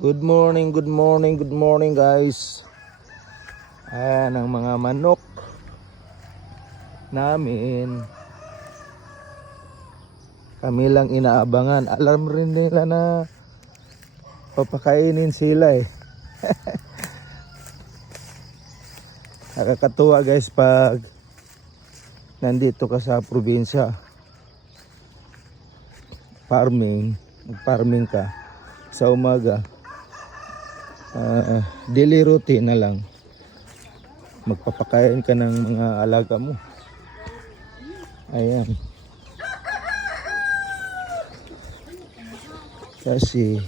Good morning, good morning, good morning guys. Ayan ang mga manok namin. Kami lang inaabangan. Alam rin nila na papakainin sila eh. Nakakatuwa guys pag nandito ka sa probinsya. Farming, farming ka sa umaga. Ah, daily routine na lang. Magpapakain ka ng mga alaga mo. Ayan. Kasi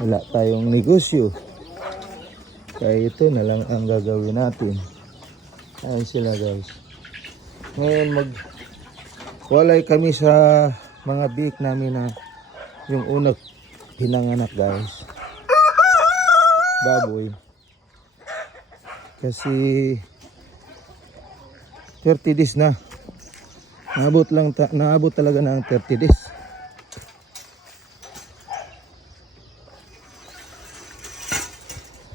wala tayong negosyo. Kaya ito na lang ang gagawin natin. Ayan sila guys. Ngayon mag walay kami sa mga bik namin na yung unang pinanganak guys. Baboy. Kasi 30 days na. Naabot lang ta- naabot talaga ng 30 days.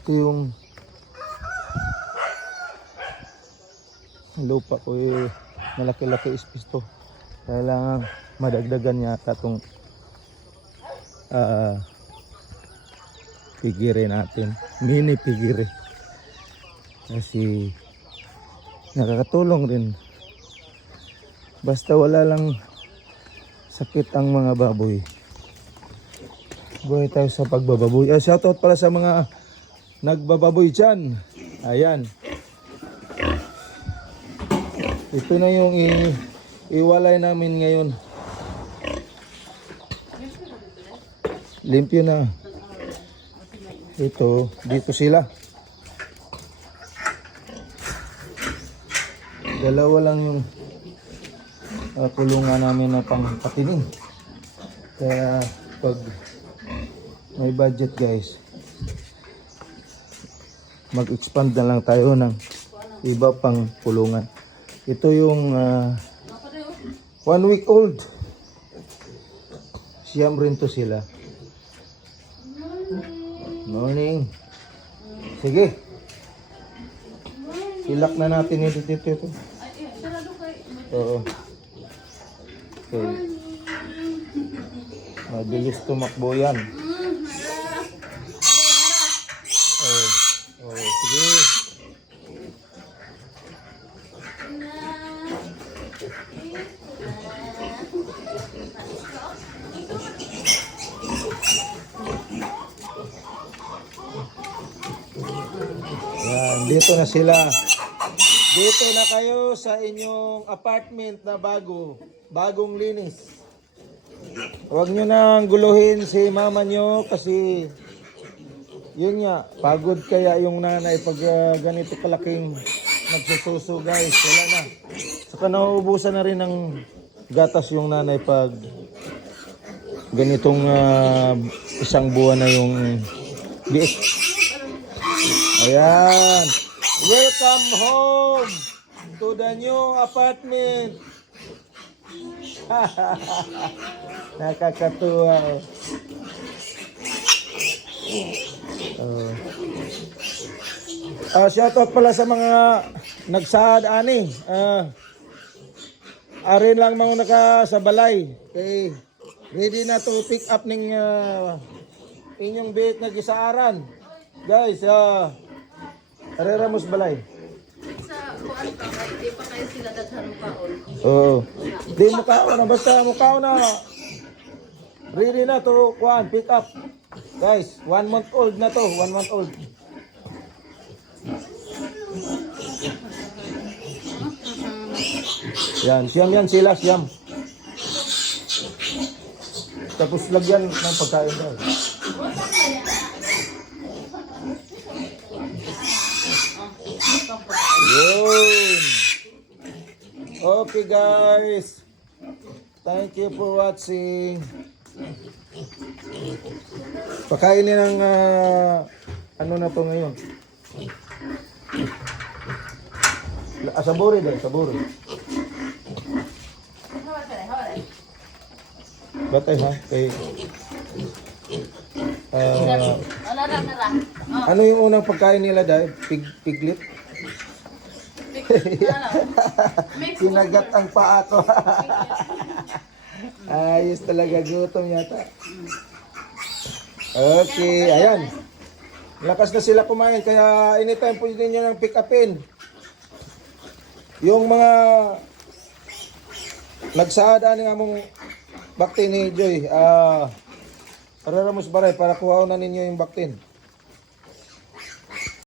Ito yung lupa ko eh malaki-laki ispis to. Kailangan madagdagan yata tong ah pigire natin. Mini pigire. Kasi nakakatulong rin. Basta wala lang sakit ang mga baboy. Buhay tayo sa pagbababoy. Ah, shoutout pala sa mga nagbababoy dyan. Ayan. Ito na yung i- iwalay namin ngayon. Limpyo na. Ito, dito sila. Dalawa lang yung uh, kulungan namin na pang patining. Kaya pag may budget guys, mag-expand na lang tayo ng iba pang kulungan. Ito yung ah, one week old. Siyam rin to sila. Morning. Sige. Ilak na natin ito dito. ito. Oo. Okay. Mabilis tumakbo yan. Dito na sila. Dito na kayo sa inyong apartment na bago. Bagong linis. Huwag nyo nang guluhin si mama nyo kasi yun nga, pagod kaya yung nanay pag ah, ganito kalaking nagsususo guys. Wala na. Saka nauubusan na rin ng gatas yung nanay pag ganitong ah, isang buwan na yung biik. Ayan. Welcome home to the new apartment. Nakakatuwa. Oh. Ah, shoutout pala sa mga nagsaad ani. Ah, arin lang mga naka sa balay. Okay. Ready na to pick up ning ah, inyong bait na gisaaran. Guys, ah, Areramos balay. sa kuan pa di pa kayo sila daghan kaon. Oo. Di mo kao na basta mo kao na. Ready na to kuan pick up. Guys, one month old na to, one month old. Yan, siyam yan sila, siyam. Tapos lagyan ng pagkain daw. Yun. Okay guys. Thank you for watching. Pakainin ng ah, ano na to ngayon. Ah, saburi din, saburi. Batay ha? Kay... Oh, Ano yung unang pagkain nila dahil? Pig, piglet? Kinagat ang paa ko. Ayos talaga, gutom yata. Okay, ayan. Lakas na sila kumain, kaya anytime po ninyo ng pick upin. Yung mga nagsaada ni among bakti ni Joy, ah, Pararamos baray para kuha na ninyo yung baktin.